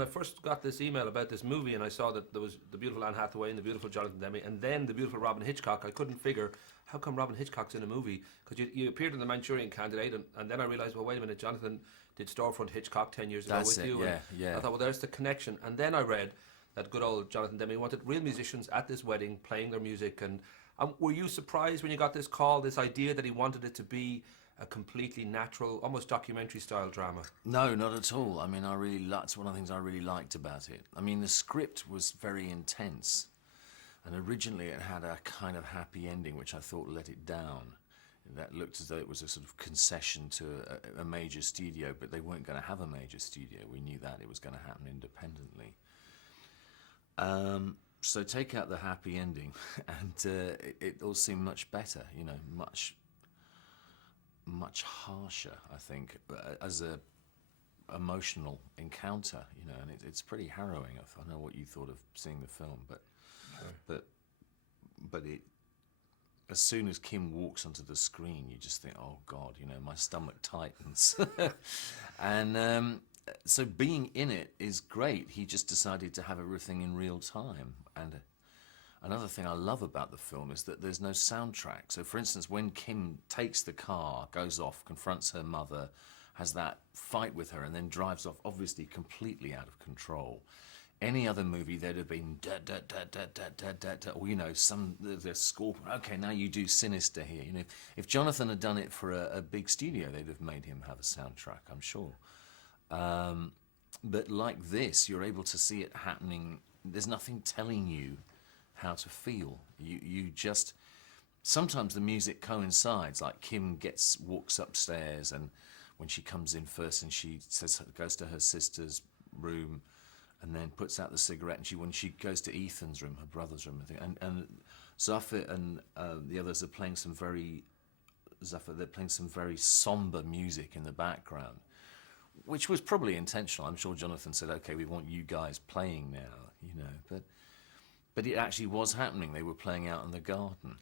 I first got this email about this movie and I saw that there was the beautiful Anne Hathaway and the beautiful Jonathan Demme and then the beautiful Robyn Hitchcock. I couldn't figure how come Robyn Hitchcock's in a movie, because you appeared in The Manchurian Candidate, and then I realised, well, wait a minute, Jonathan did Storefront Hitchcock 10 years ago with you. Yeah, yeah. I thought, well, there's the connection. And then I read that good old Jonathan Demme wanted real musicians at this wedding playing their music. And were you surprised when you got this call, this idea that he wanted it to be a completely natural, almost documentary style drama? No, not at all. I mean, that's one of the things I really liked about it. I mean, the script was very intense, and originally it had a kind of happy ending, which I thought let it down. That looked as though it was a sort of concession to a major studio, but they weren't going to have a major studio. We knew that it was going to happen independently. So take out the happy ending, and it all seemed much better, you know, much harsher, I think, as a emotional encounter, you know, and it's pretty harrowing. I don't know what you thought of seeing the film, but it, as soon as Kim walks onto the screen, you just think, oh God, you know, my stomach tightens. And so being in it is great. He just decided to have everything in real time. And another thing I love about the film is that there's no soundtrack. So for instance, when Kim takes the car, goes off, confronts her mother, has that fight with her, and then drives off, obviously completely out of control. Any other movie, there'd have been da da da da da da da da, or you know, the score. Okay, now you do Sinister here. You know, if Jonathan had done it for a big studio, they'd have made him have a soundtrack, I'm sure. But like this, you're able to see it happening. There's nothing telling you how to feel. You just, sometimes the music coincides, like Kim walks upstairs, and when she comes in first and she goes to her sister's room and then puts out the cigarette, and when she goes to Ethan's room, her brother's room, I think, and Zafir and the others are playing they're playing some very somber music in the background, which was probably intentional. I'm sure Jonathan said, okay, we want you guys playing now, you know, but it actually was happening. They were playing out in the garden.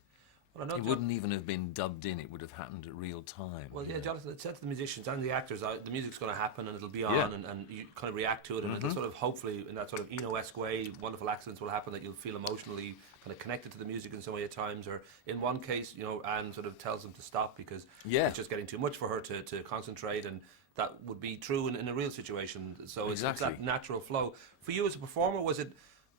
Well, I know it wouldn't even have been dubbed in. It would have happened at real time. Well, yeah, Jonathan, it said to the musicians and the actors, the music's going to happen and it'll be on, and you kind of react to it, and it'll sort of, hopefully, in that sort of Eno-esque way, wonderful accidents will happen that you'll feel emotionally kind of connected to the music in some way at times. Or in one case, you know, Anne sort of tells them to stop because it's just getting too much for her to concentrate, and that would be true in a real situation. So exactly. It's that natural flow. For you as a performer, was it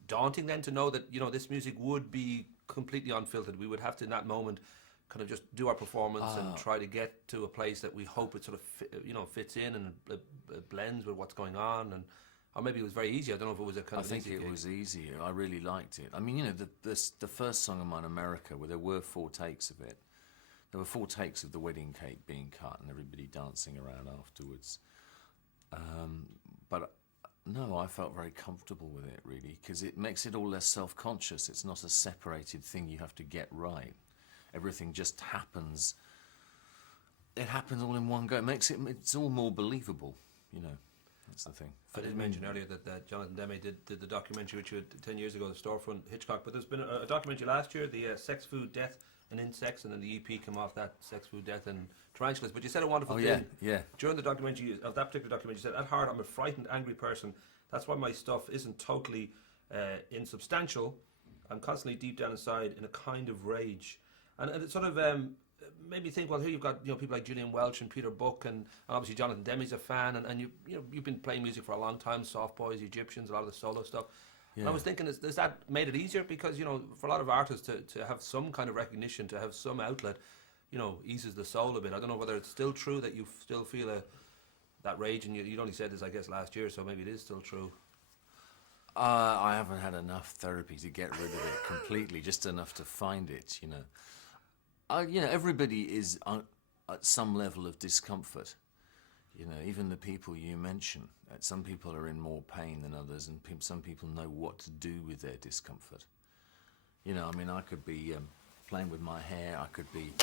daunting then to know that, you know, this music would be completely unfiltered? We would have to, in that moment, kind of just do our performance and try to get to a place that we hope it sort of fits in and it blends with what's going on, and or maybe it was very easy. I don't know if it was a kind of I think it was easier. I really liked it. I mean, you know, the first song of mine, America, where there were 4 takes of it. There were 4 takes of the wedding cake being cut and everybody dancing around afterwards. But no, I felt very comfortable with it, really, because it makes it all less self-conscious. It's not a separated thing you have to get right. Everything just happens. It happens all in one go. It's all more believable, you know. That's the thing. I did mention earlier that Jonathan Demme did the documentary which you had 10 years ago, the Storefront Hitchcock, but there's been a documentary last year, the Sex, Food, Death and Insects, and then the EP came off that, Sex, Food, Death and Tarantulas. But you said a wonderful thing. Yeah. During the documentary, of that particular documentary, you said, at heart, I'm a frightened, angry person. That's why my stuff isn't totally insubstantial. I'm constantly deep down inside in a kind of rage. And it sort of made me think, well, here you've got, you know, people like Gillian Welch and Peter Buck, and obviously Jonathan Demme's a fan, and you've been playing music for a long time, Soft Boys, Egyptians, a lot of the solo stuff. Yeah. And I was thinking, has that made it easier? Because, you know, for a lot of artists to have some kind of recognition, to have some outlet, you know, eases the soul a bit. I don't know whether it's still true that you still feel that rage, and you'd only said this, I guess, last year, so maybe it is still true. I haven't had enough therapy to get rid of it completely, just enough to find it, you know. You know, everybody is at some level of discomfort. You know, even the people you mention. Some people are in more pain than others, and some people know what to do with their discomfort. You know, I mean, I could be playing with my hair. I could be,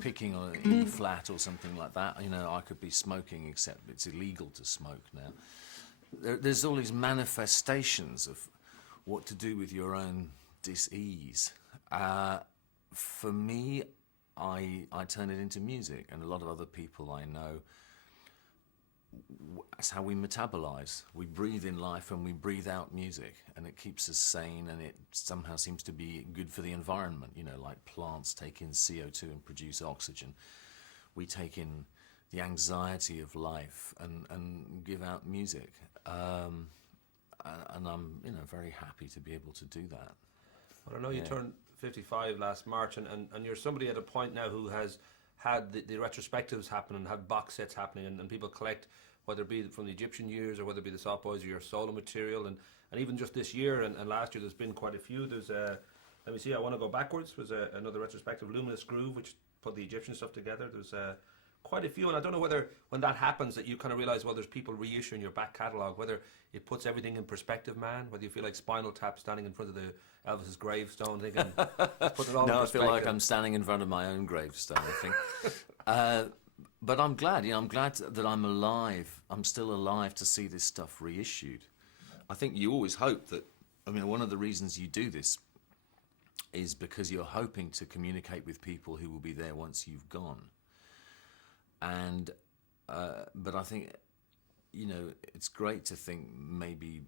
picking on an E flat or something like that. You know, I could be smoking, except it's illegal to smoke now. There's all these manifestations of what to do with your own dis-ease. For me, I turn it into music, and a lot of other people I know That's how we metabolize. We breathe in life and we breathe out music, and it keeps us sane, and it somehow seems to be good for the environment. You know, like plants take in CO2 and produce oxygen. We take in the anxiety of life and give out music. And I'm, you know, very happy to be able to do that. Well, I know you turned 55 last March, and you're somebody at a point now who has had the retrospectives happen and had box sets happening, and people collect, whether it be from the Egyptian years or whether it be the Soft Boys or your solo material, and even just this year and last year there's been quite a few. There's let me see, I want to go backwards. There's another retrospective, Luminous Groove, which put the Egyptian stuff together. There's quite a few, and I don't know whether when that happens that you kind of realise, well, there's people reissuing your back catalogue, whether it puts everything in perspective, man, whether you feel like Spinal Tap standing in front of the Elvis's gravestone thinking, put it all in No, I perspective. feel like I'm standing in front of my own gravestone, I think. But I'm glad, I'm glad that I'm alive. I'm still alive to see this stuff reissued. I think you always hope that, one of the reasons you do this is because you're hoping to communicate with people who will be there once you've gone. And, but I think, it's great to think maybe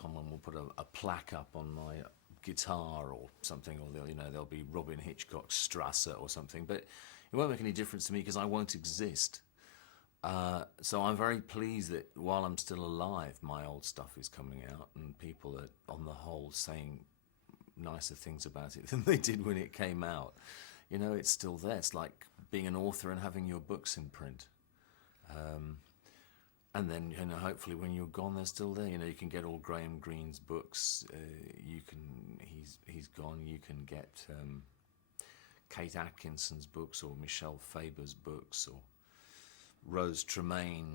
someone will put a plaque up on my guitar or something, or there'll be Robyn Hitchcock Strasse or something, but it won't make any difference to me because I won't exist. So I'm very pleased that while I'm still alive, my old stuff is coming out, and people are, on the whole, saying nicer things about it than they did when it came out. It's still there. It's like being an author and having your books in print. And then, hopefully when you're gone, they're still there. You can get all Graham Greene's books. He's gone. You can get Kate Atkinson's books, or Michelle Faber's books, or Rose Tremaine.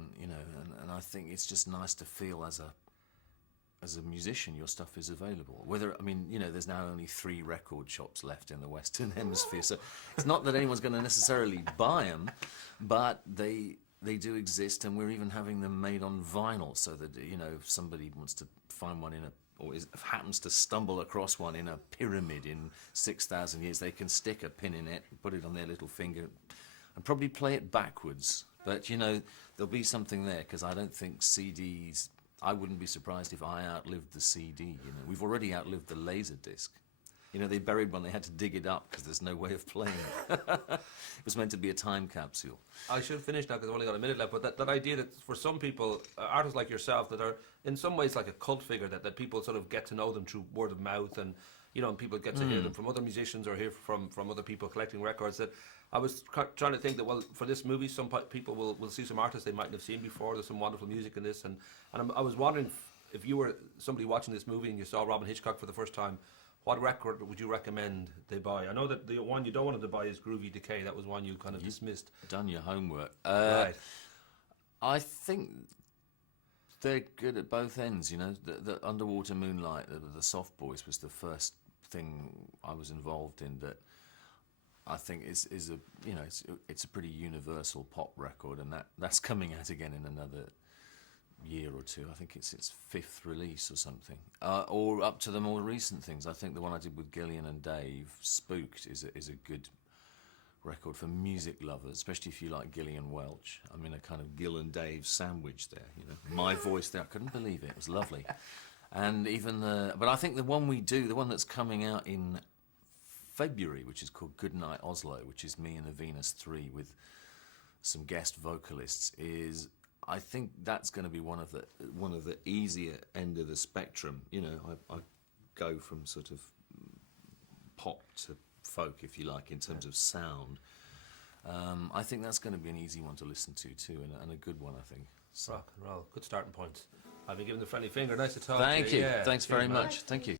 And I think it's just nice to feel as a musician, your stuff is available. There's now only 3 record shops left in the Western Hemisphere, so it's not that anyone's going to necessarily buy them, but they do exist, and we're even having them made on vinyl, so that if somebody wants to find one happens to stumble across one in a pyramid in 6,000 years, they can stick a pin in it, put it on their little finger, and probably play it backwards. But there'll be something there, because I don't think CDs. I wouldn't be surprised if I outlived the CD. We've already outlived the Laserdisc. They buried one, they had to dig it up because there's no way of playing it. It was meant to be a time capsule. I should finish now because I've only got a minute left, but that idea that for some people, artists like yourself, that are in some ways like a cult figure, that people sort of get to know them through word of mouth, and and people get to hear them from other musicians or hear from other people collecting records, that I was trying to think that, well, for this movie, some people will see some artists they mightn't have seen before. There's some wonderful music in this, and I was wondering if you were somebody watching this movie and you saw Robyn Hitchcock for the first time, what record would you recommend they buy? I know that the one you don't want them to buy is Groovy Decay. That was one you kind of dismissed. Done your homework. Right. I think they're good at both ends. The Underwater Moonlight, the Soft Boys, was the first thing I was involved in that I think is it's a pretty universal pop record, and that's coming out again in another year or two. I think it's its 5th release or something, or up to the more recent things. I think the one I did with Gillian and Dave, Spooked, is a good record for music lovers, especially if you like Gillian Welch. A kind of Gil and Dave sandwich there. My voice there, I couldn't believe it. It was lovely. And even but I think the one that's coming out in February, which is called Goodnight Oslo, which is me and a Venus 3 with some guest vocalists, I think that's going to be one of the easier end of the spectrum. I go from sort of pop to folk, if you like, in terms of sound. I think that's going to be an easy one to listen to too, and a good one, I think. So. Rock and roll, good starting points. I've been given the friendly finger. Nice to talk Thank to you. you. Yeah. Thanks very much. Thank you.